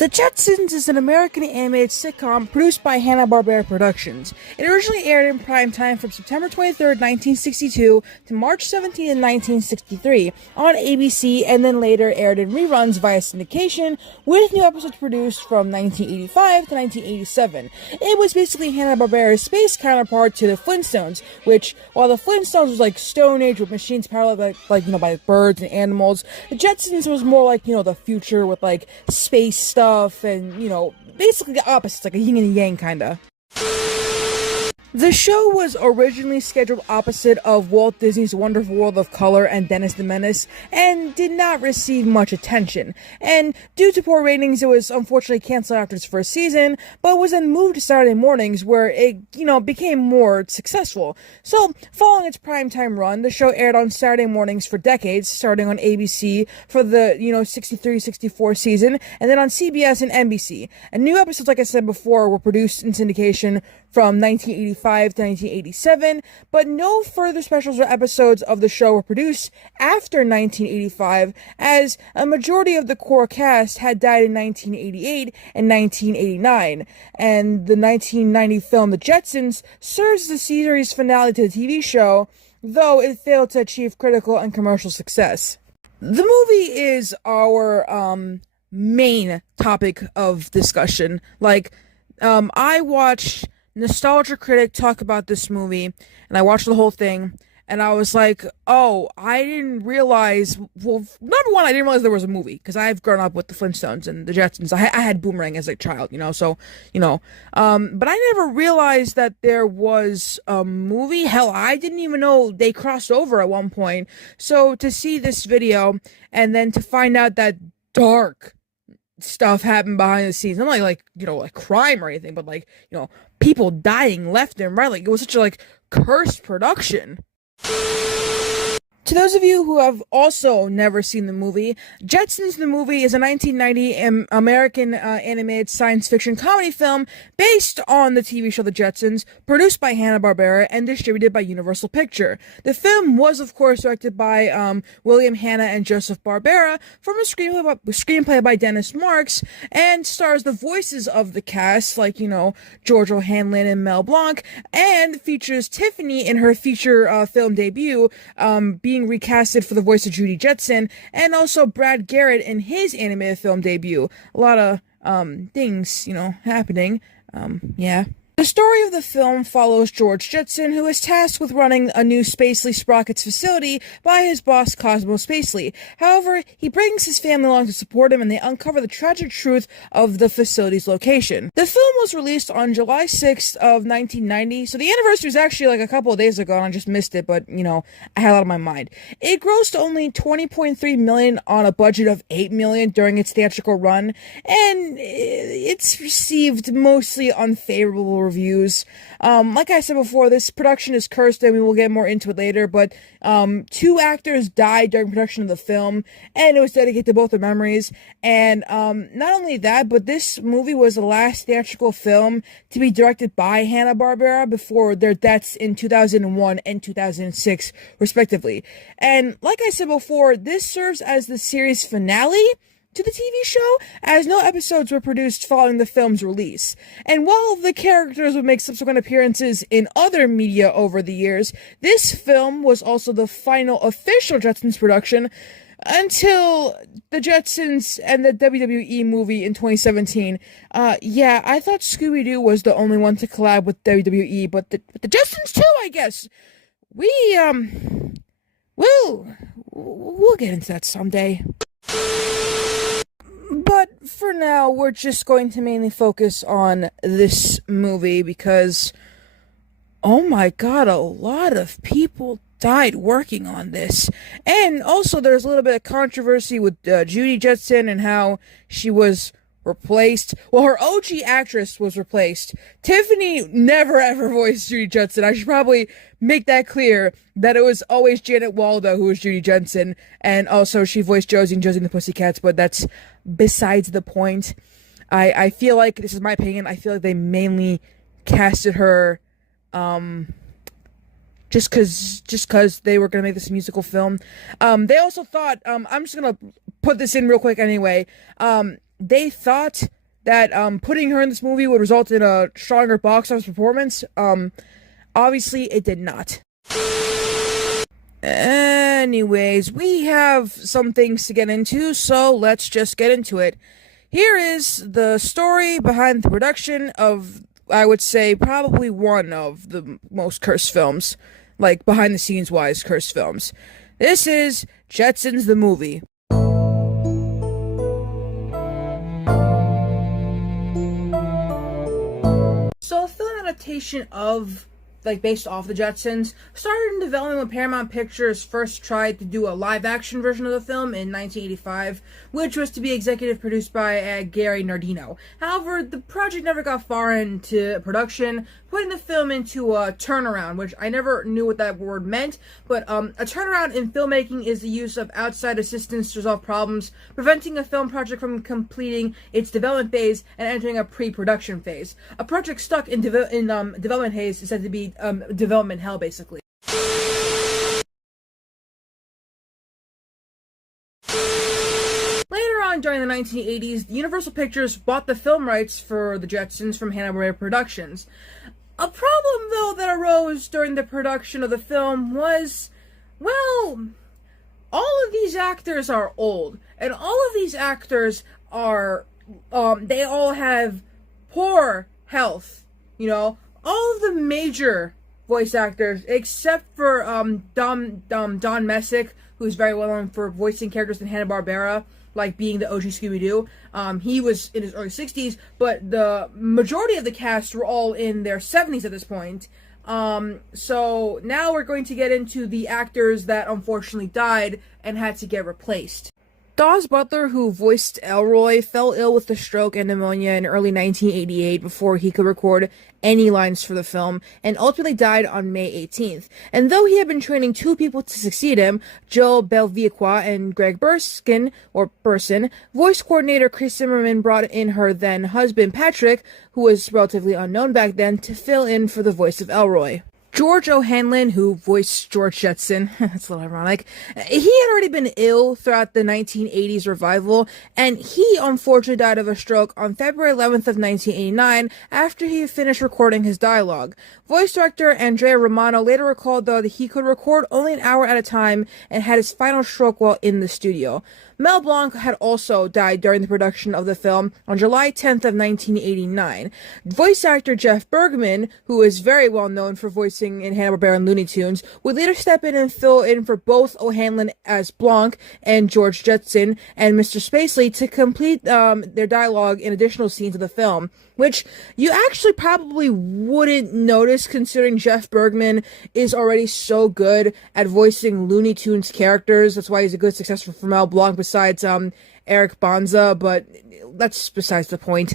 The Jetsons is an American animated sitcom produced by Hanna-Barbera Productions. It originally aired in prime time from September 23rd, 1962 to March 17th, 1963 on ABC, and then later aired in reruns via syndication, with new episodes produced from 1985 to 1987. It was basically Hanna-Barbera's space counterpart to the Flintstones, which, while the Flintstones was like Stone Age with machines powered by birds and animals, the Jetsons was more like, the future with like space stuff and, basically the opposites, like a yin and yang kinda. The show was originally scheduled opposite of Walt Disney's Wonderful World of Color and Dennis the Menace, and did not receive much attention. And due to poor ratings, it was unfortunately canceled after its first season, but was then moved to Saturday mornings, where it, became more successful. So, following its primetime run, the show aired on Saturday mornings for decades, starting on ABC for the, 63-64 season, and then on CBS and NBC. And new episodes, like I said before, were produced in syndication from 1985 to 1987, but no further specials or episodes of the show were produced after 1985, as a majority of the core cast had died in 1988 and 1989, and the 1990 film The Jetsons serves as the series finale to the TV show, though it failed to achieve critical and commercial success. The movie is our main topic of discussion. I watched Nostalgia Critic talk about this movie, and I watched the whole thing, and I was like, I didn't realize, well, number one, I didn't realize there was a movie, because I've grown up with the Flintstones and the Jetsons. I had Boomerang as a child, but I never realized that there was a movie. Hell, I didn't even know they crossed over at one point. So to see this video, and then to find out that dark stuff happened behind the scenes, not like crime or anything, but people dying left and right, it was such a cursed production. To those of you who have also never seen the movie, Jetsons the movie is a 1990 American animated science fiction comedy film based on the TV show The Jetsons, produced by Hanna-Barbera and distributed by Universal Pictures. The film was, of course, directed by William Hanna and Joseph Barbera, from a screenplay by Dennis Marks, and stars the voices of the cast, George O'Hanlon and Mel Blanc, and features Tiffany in her feature film debut, being recasted for the voice of Judy Jetson, and also Brad Garrett in his animated film debut. A lot of things, happening. Yeah. The story of the film follows George Jetson, who is tasked with running a new Spacely Sprockets facility by his boss Cosmo Spacely. However, he brings his family along to support him, and they uncover the tragic truth of the facility's location. The film was released on July 6th of 1990, so the anniversary was actually a couple of days ago, and I just missed it, but, I had it out of my mind. It grossed only $20.3 million on a budget of $8 million during its theatrical run, and it's received mostly unfavorable reviews. Like I said before, this production is cursed, and we will get more into it later, but two actors died during production of the film, and it was dedicated to both their memories. And not only that, but this movie was the last theatrical film to be directed by Hanna-Barbera before their deaths in 2001 and 2006, respectively. And like I said before, this serves as the series finale to the TV show, as no episodes were produced following the film's release. And while the characters would make subsequent appearances in other media over the years, this film was also the final official Jetsons production until the Jetsons and the WWE movie in 2017. I thought Scooby-Doo was the only one to collab with WWE, but the Jetsons too, I guess. We'll get into that someday. But for now, we're just going to mainly focus on this movie because, oh my god, a lot of people died working on this. And also there's a little bit of controversy with Judy Jetson and how she was replaced. Well, her OG actress was replaced. Tiffany never ever voiced Judy Jetson. I should probably make that clear, that it was always Janet Waldo who was Judy Jetson, and also she voiced Josie and Josie and the Pussycats, but that's besides the point. I feel like, this is my opinion, I feel like they mainly casted her just cause they were gonna make this musical film. They also thought, I'm just gonna put this in real quick anyway, they thought that putting her in this movie would result in a stronger box office performance. Obviously, it did not. Anyways, we have some things to get into, so let's just get into it. Here is the story behind the production of, I would say, probably one of the most cursed films, like behind the scenes wise cursed films. This is Jetsons the movie. So, a film adaptation of, based off the Jetsons, started in development when Paramount Pictures first tried to do a live-action version of the film in 1985, which was to be executive produced by Gary Nardino. However, the project never got far into production, putting the film into a turnaround, which I never knew what that word meant, but a turnaround in filmmaking is the use of outside assistance to resolve problems, preventing a film project from completing its development phase and entering a pre-production phase. A project stuck in development phase is said to be development hell, basically. Later on, during the 1980s, Universal Pictures bought the film rights for the Jetsons from Hanna-Barbera Productions. A problem, though, that arose during the production of the film was, well, all of these actors are old, and all of these actors are, they all have poor health, you know? All of the major voice actors, except for Don Messick, who's very well known for voicing characters in Hanna-Barbera, like being the OG Scooby-Doo. He was in his early 60s, but the majority of the cast were all in their 70s at this point. So now we're going to get into the actors that unfortunately died and had to get replaced. Dawes Butler, who voiced Elroy, fell ill with a stroke and pneumonia in early 1988 before he could record any lines for the film, and ultimately died on May 18th. And though he had been training two people to succeed him, Joe Belviqua and Greg Burson, voice coordinator Chris Zimmerman brought in her then husband Patrick, who was relatively unknown back then, to fill in for the voice of Elroy. George O'Hanlon, who voiced George Jetson, that's a little ironic, he had already been ill throughout the 1980s revival, and he unfortunately died of a stroke on February 11th of 1989 after he finished recording his dialogue. Voice director Andrea Romano later recalled, though, that he could record only an hour at a time and had his final stroke while in the studio. Mel Blanc had also died during the production of the film on July 10th of 1989. Voice actor Jeff Bergman, who is very well known for voicing in Hanna-Barbera and Looney Tunes, would later step in and fill in for both O'Hanlon as Blanc and George Jetson and Mr. Spacely to complete their dialogue in additional scenes of the film, which you actually probably wouldn't notice considering Jeff Bergman is already so good at voicing Looney Tunes characters. That's why he's a good successor for Mel Blanc besides Eric Bonza, but that's besides the point.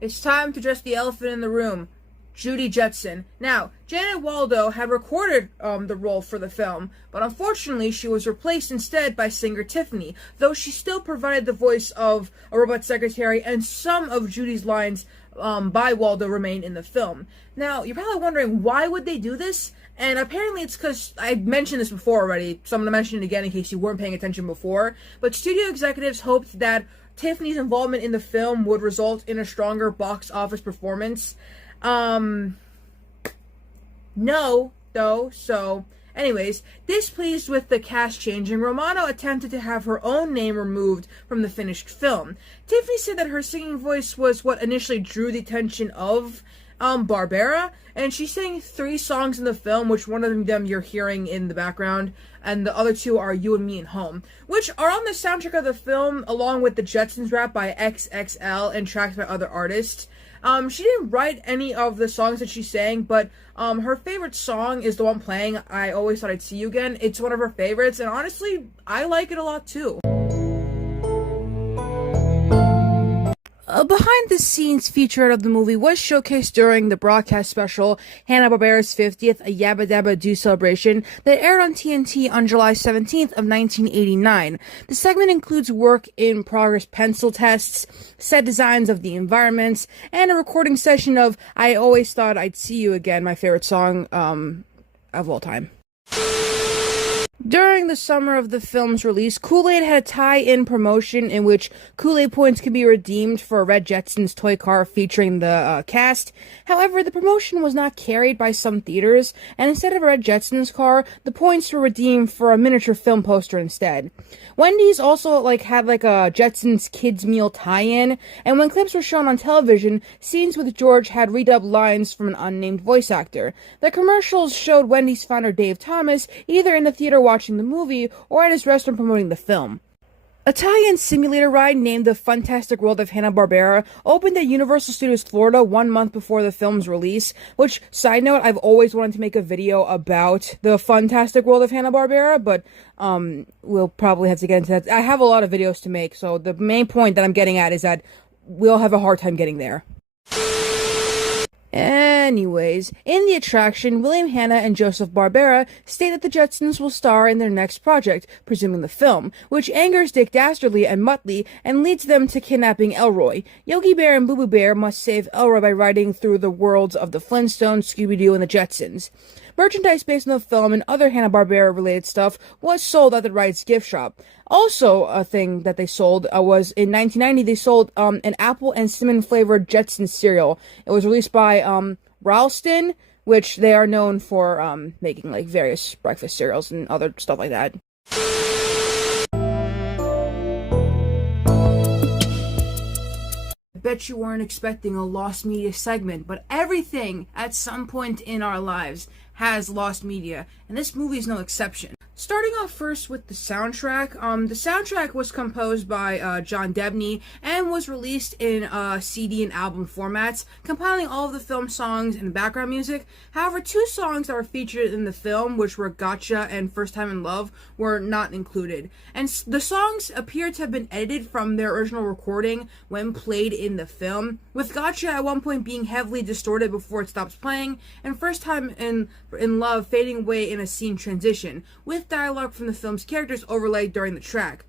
It's time to address the elephant in the room. Judy Jetson. Now, Janet Waldo had recorded the role for the film, but unfortunately she was replaced instead by singer Tiffany, though she still provided the voice of a robot secretary, and some of Judy's lines by Waldo remain in the film. Now, you're probably wondering, why would they do this? And apparently it's because, I mentioned this before already, so I'm going to mention it again in case you weren't paying attention before, but studio executives hoped that Tiffany's involvement in the film would result in a stronger box office performance. No, though, so, anyways, displeased with the cast changing, Romano attempted to have her own name removed from the finished film. Tiffany said that her singing voice was what initially drew the attention of Barbera, and she sang 3 songs in the film, which one of them you're hearing in the background, and the other 2 are You and Me and Home, which are on the soundtrack of the film, along with the Jetsons rap by XXL and tracks by other artists. She didn't write any of the songs that she sang, but her favorite song is the one playing, I Always Thought I'd See You Again. It's one of her favorites, and honestly, I like it a lot too. A behind-the-scenes featurette of the movie was showcased during the broadcast special Hanna-Barbera's 50th A Yabba Dabba Doo celebration that aired on TNT on July 17th of 1989. The segment includes work-in-progress pencil tests, set designs of the environments, and a recording session of I Always Thought I'd See You Again, my favorite song of all time. During the summer of the film's release, Kool-Aid had a tie-in promotion in which Kool-Aid points could be redeemed for a Red Jetsons toy car featuring the cast. However, the promotion was not carried by some theaters, and instead of a Red Jetsons car, the points were redeemed for a miniature film poster instead. Wendy's also had a Jetsons kids meal tie-in, and when clips were shown on television, scenes with George had redubbed lines from an unnamed voice actor. The commercials showed Wendy's founder Dave Thomas either in the theater watching the movie or at his restaurant promoting the film. A tie-in simulator ride named The Fantastic World of Hanna-Barbera opened at Universal Studios Florida 1 month before the film's release, which, side note, I've always wanted to make a video about The Fantastic World of Hanna-Barbera, but we'll probably have to get into that. I have a lot of videos to make, so the main point that I'm getting at is that we'll have a hard time getting there. Anyways, in the attraction, William Hanna and Joseph Barbera state that the Jetsons will star in their next project, presuming the film, which angers Dick Dastardly and Muttley and leads them to kidnapping Elroy. Yogi Bear and Boo Boo Bear must save Elroy by riding through the worlds of the Flintstones, Scooby-Doo, and the Jetsons. Merchandise based on the film and other Hanna-Barbera related stuff was sold at the ride's gift shop. Also, a thing that they sold was in 1990, they sold an apple and cinnamon flavored Jetsons cereal. It was released by Ralston, which they are known for making various breakfast cereals and other stuff like that. I bet you weren't expecting a lost media segment, but everything at some point in our lives has lost media, and this movie is no exception. Starting off first with the soundtrack. The soundtrack was composed by John Debney and was released in CD and album formats, compiling all of the film songs and background music. However, 2 songs that were featured in the film, which were Gotcha and First Time in Love, were not included. And the songs appear to have been edited from their original recording when played in the film, with Gotcha at one point being heavily distorted before it stops playing, and First Time in Love fading away in a scene transition, with dialogue from the film's characters overlaid during the track.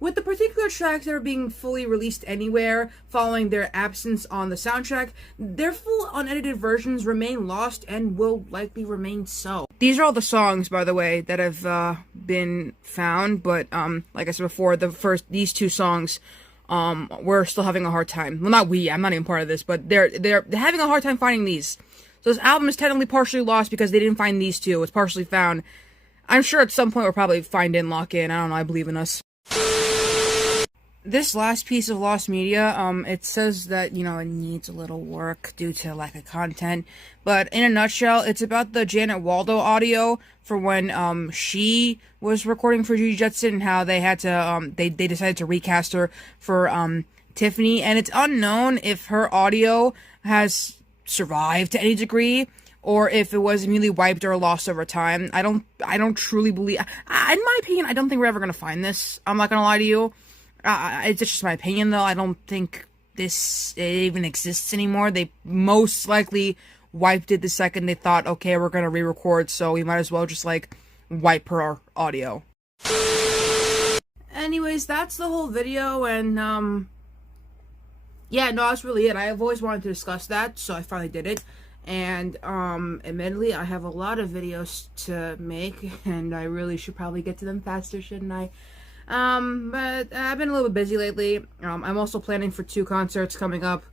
With the particular tracks that are being fully released anywhere following their absence on the soundtrack, their full unedited versions remain lost and will likely remain so. These are all the songs, by the way, that have been found, but like I said before, these 2 songs we're still having a hard time. Well, not we, I'm not even part of this, but they're having a hard time finding these. So this album is technically partially lost because they didn't find these 2. It's partially found. I'm sure at some point we'll probably find it and lock in. I don't know, I believe in us. This last piece of lost media, it says that, it needs a little work due to lack of content. But in a nutshell, it's about the Janet Waldo audio for when she was recording for Gigi Jetson and how they had to, they decided to recast her for Tiffany. And it's unknown if her audio has survived to any degree, or if it was immediately wiped or lost over time. I don't truly believe. In my opinion, I don't think we're ever gonna find this. I'm not gonna lie to you. It's just my opinion, though. I don't think this even exists anymore. They most likely wiped it the second they thought, okay, we're gonna re-record, so we might as well just wipe her audio. Anyways, that's the whole video, and yeah, no, that's really it. I have always wanted to discuss that, so I finally did it. And, admittedly, I have a lot of videos to make, and I really should probably get to them faster, shouldn't I? But I've been a little bit busy lately. I'm also planning for 2 concerts coming up.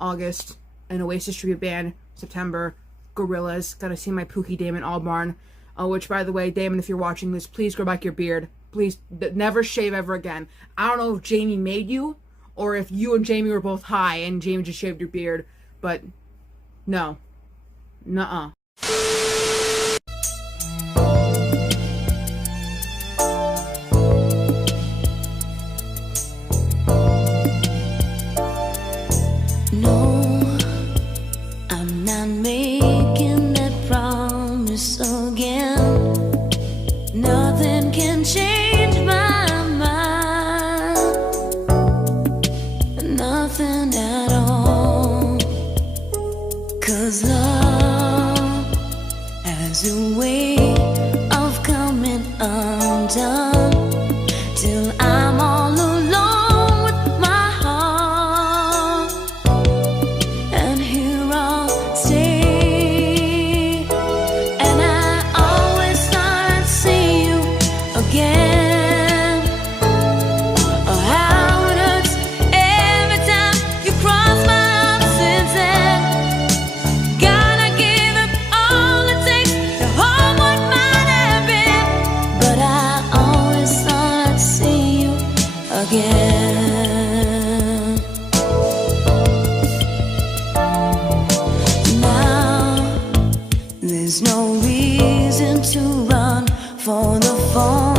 August, an Oasis tribute band. September, Gorillaz. Gotta see my Pookie Damon Albarn. Which, by the way, Damon, if you're watching this, please grow back your beard. Please, never shave ever again. I don't know if Jamie made you, or if you and Jamie were both high and Jamie just shaved your beard, but no. Nuh-uh. No, I'm not making that promise again. Nothing can change my mind. Nothing at all. 'Cause love has a way of coming undone till I'm all alone with my heart, and here I'll stay. And I always thought I'd see you no reason to run for the fall.